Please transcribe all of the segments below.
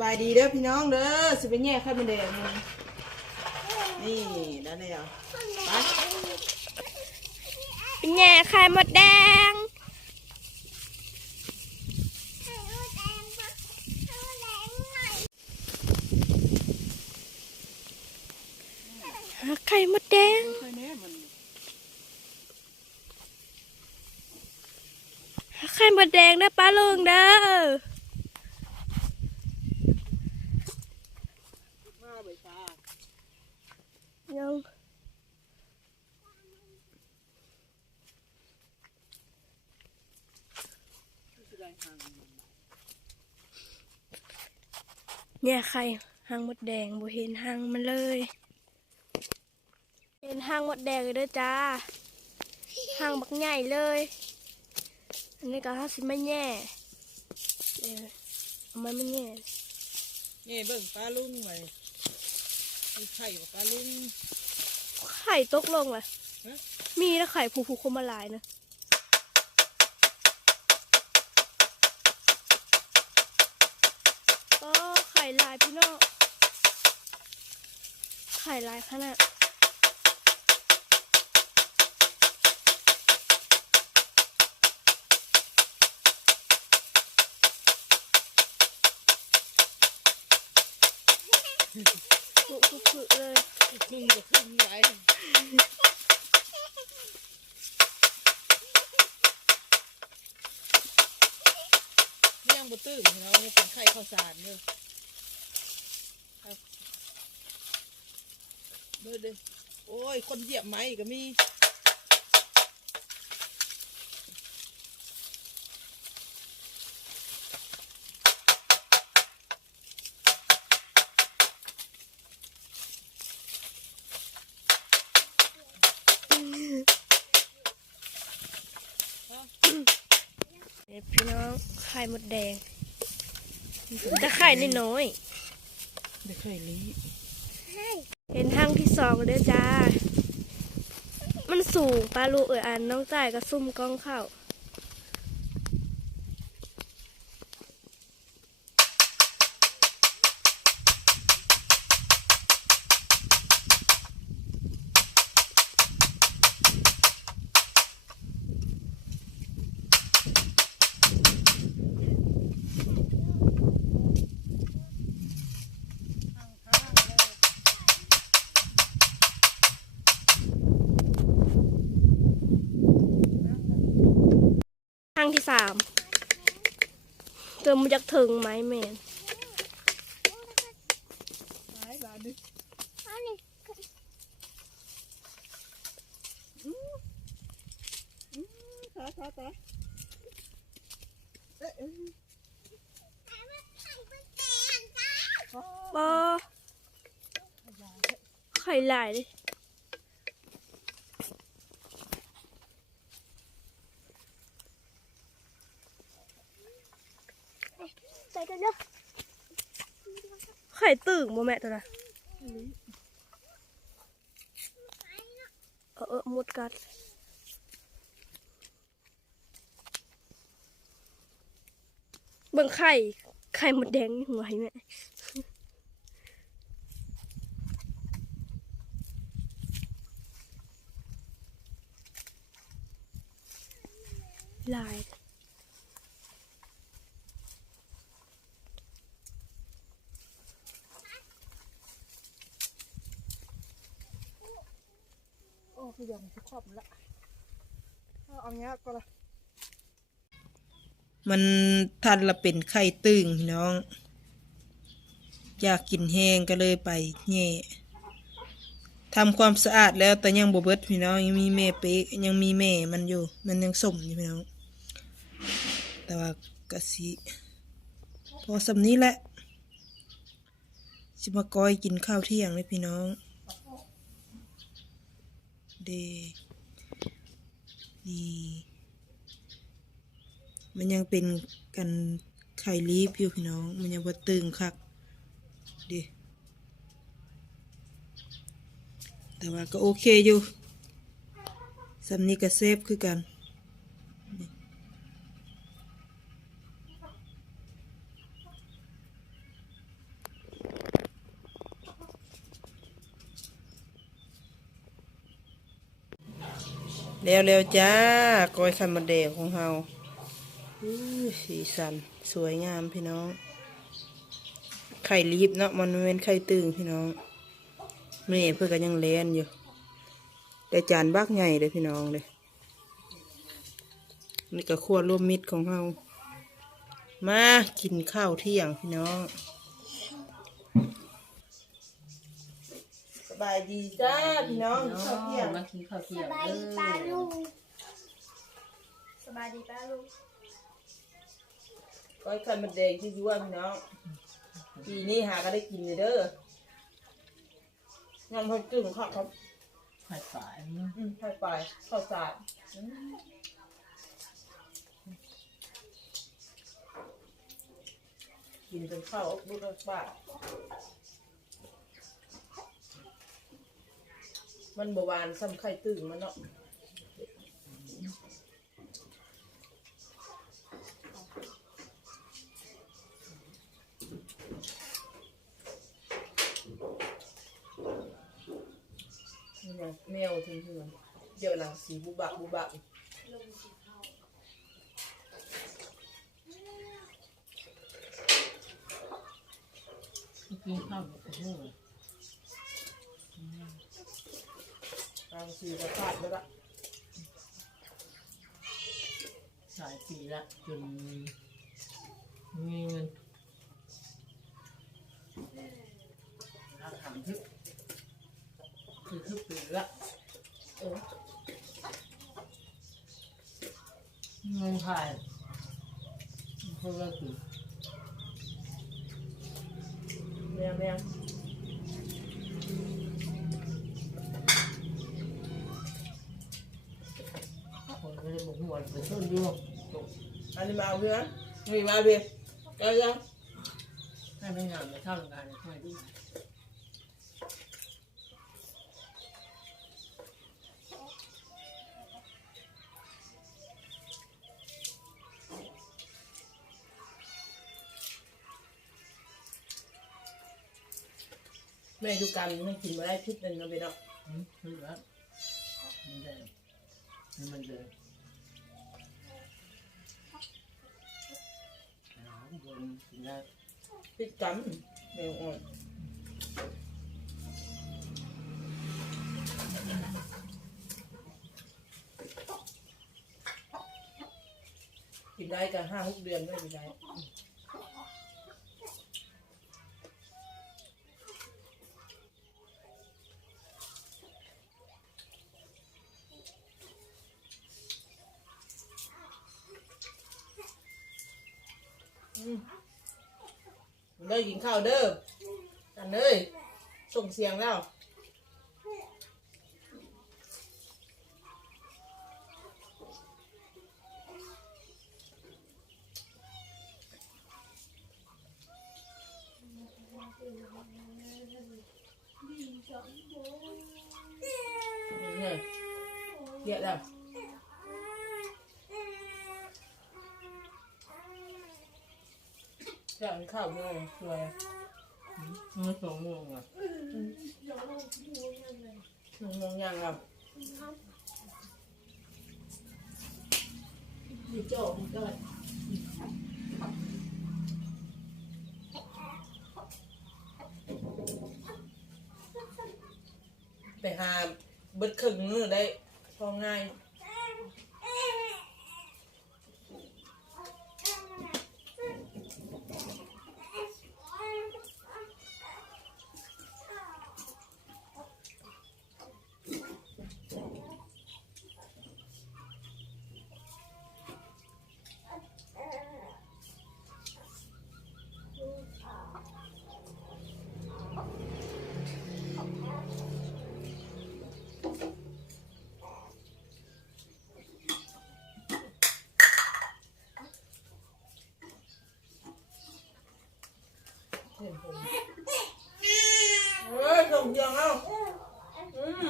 บายดีเด้อพี่น้องเด้อสิเป็นแย่ข้าวมันแดงมึงนี่ได้แล้วไปเป็นแง่ไข่มดแดง หาไข่มดแดงใช่หาไข่มดแดงนะป้าลุงเด้อ มาใบชา ยัง สิได้ทาง แง่ไข่หางมดแดงบ่เห็นหางมันเลย เห็นหางมดแดงเลยเด้อจ้าหางบักใหญ่เลย อันนี้ก็ห้าสิบไม่แง่เดี๋ยวเอามันไม่แง่นี่เบิ่งปลาลุงไว้มีไข่กับปลาลุงไข่ตกลงเลยฮะมีแล้วไข่ผูๆคมมาหลายนะ ข่ลายพี่น้องไข่ลายขนาดปุปุๆเลยครึ่งกับครึ่งใหนยังบ่ตื่นพี่น้องนี่เป็นไข่ข้าวสารเด้อครับ เด้อเด้อโอ้ย คนเหยียบไม้ก็มีเนี่ยพี่น้องไข่มดแดงแต่ไข่น้อยไม่เคยลี้ๆ เห็นทางที่สองเด้อจ้า มันสูงปลาลูเอ่ยอันน้องจ่ายก็ซุ่มกล้องเข้า สามเติมมาจากถึงไหมแมนหายบาดดิขาขาขาเอ๊ะเอ๊ะปอไข่หลายเลย ใส่กันเนาะไข่ตึงบ่แม่ตัวน่ะเออเออหมดกัด เบิ่งไข่ ไข่หมดแดงนี่หัวไอ้แม่ ลายโอ้คือยังคือครอบละเอาเอาเงี้ยก็ละมันทันละเป็นไข่ตึงพี่น้อง อยากกินแห้งก็เลยไปแง่ทำความสะอาดแล้วแต่ยังบ่เบิดพี่น้องยังมีแม่เป๊กยังมีแม่มันอยู่ มันยังสมอยู่พี่น้อง แต่ว่ากะสิพอสำนี้แหละ สิมาก้อยกินข้าวเที่ยงเลยพี่น้อง เดนี่ มันยังเป็นกันไข่ลีฟอยู่พี่น้อง มันยังบ่ตึงคักดิแต่ว่าก็โอเคอยู่สำนี้ก็เซฟคือกัน แล้วแล้วจ้ากอยไข่มดแดงของเฮาสีสันสวยงามพี่น้อง ไข่ลีบเนาะมันเป็นไข่ตึงพี่น้องแม่เพื่อก็ยังแลนอยู่ แต่จานบักใหญ่เลยพี่น้องเลยนี่ก็ครัวร่วมมิตรของเฮามากินข้าวเที่ยงพี่น้องายดีจ้าพี่น้องข้าวเที่ยงมากินข้าวเที่ยงสบายดีป้าลุงสบายดีป้าลุงก้อยไข่มดแดงที่ยั่วพี่น้องปีนี้หาก็ได้กินเลยเด้องานเขาจึงข้าวครับไข่ปลายอืมไข่ปลายข้าวสารอืมกินเป็นข้าวอบลูกบ้า มันบหวานซ้ำไข่ตึงมันเนาะแมวทิ้งที่มันเดี๋ยวหลังสีบุบะบุบะกินข้าวกับข้างสีกระพาดแล้วละสายปีละจนมีเงินราคาทึกคือทึกปีละเออเงินขายเขาก็คือแมวแม่ว คนก็เลยบอกว่า ไปช่วยดูจบอันนี้มาเอาเพื่อนมีมาเพื่อนเจ้ายังให้ไม่งานมาเท่ากันให้ดูแม่ดูกันไม่กินมาได้พิษหนึ่งนะเบนเนาะอืมคือแล้วมันเดินมันเดิน เอาบนกินได้พิษกันแมวอ่อนกินได้กันห้าหกเดือนไม่กินได้ อืมได้กินข้าวเด้อกันเลยส่งเสียงแล้วนี่ไงเยอะแล้วอยากกิน ข้าวเมื่อไหร่สวยมันสองโมงอะหนึ่งโมงยังครับมีโจ้มีก้อยไปหาเบิดครึ่งมือได้พอง่าย ผมเฮ้ยส่งเสียงเอาอืม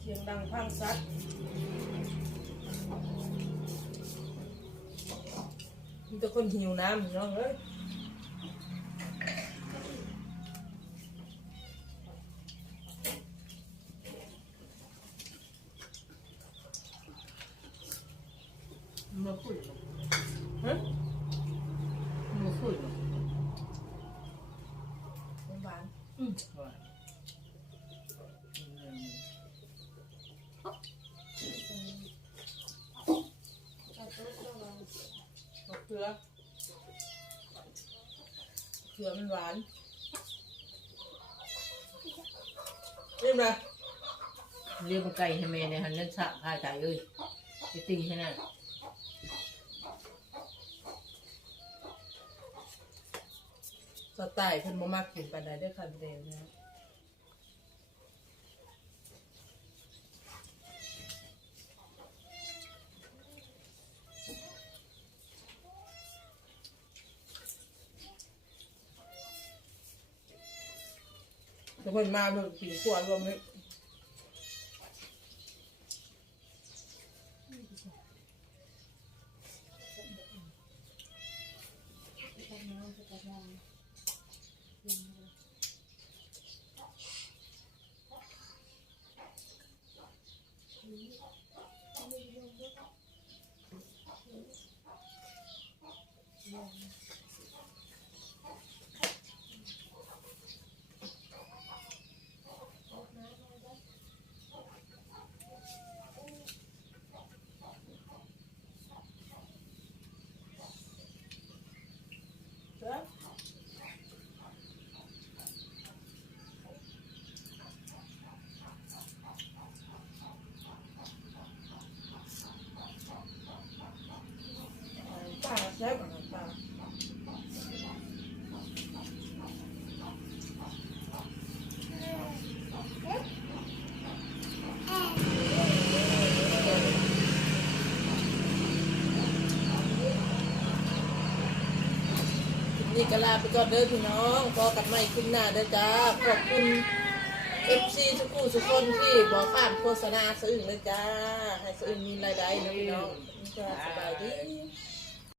เสียงดังพังซัดมีแต่คนหิวน้ำเน้องเอ้ย มาคุยหรอกฮะมาคุยหรอกหวานอืมว่าอืมมะเขือเขือมันหวานเรียบร้อยเรียกมันไก่ให้แม่เนี่ยหันนั่นสะพายไก่เอ้ยไปตีให้น่ะ สไตล์เพิ่นบ่มักกินปานใดเด้อค่ะพี่เดวนะ ทุกคนมาเบิ่งกินขวดรวมเนี่ก็ลาไปก่อนเด้อพี่น้องพอกันใหม่ขึ้นหน้าเด้อจ้าขอบคุณเอฟซีทุกคู่ทุกคนที่บอกข้ามโฆษณาซื้อเลยจ้า ให้ซื้อมีรายได้นะพี่น้องจ้าสบายดี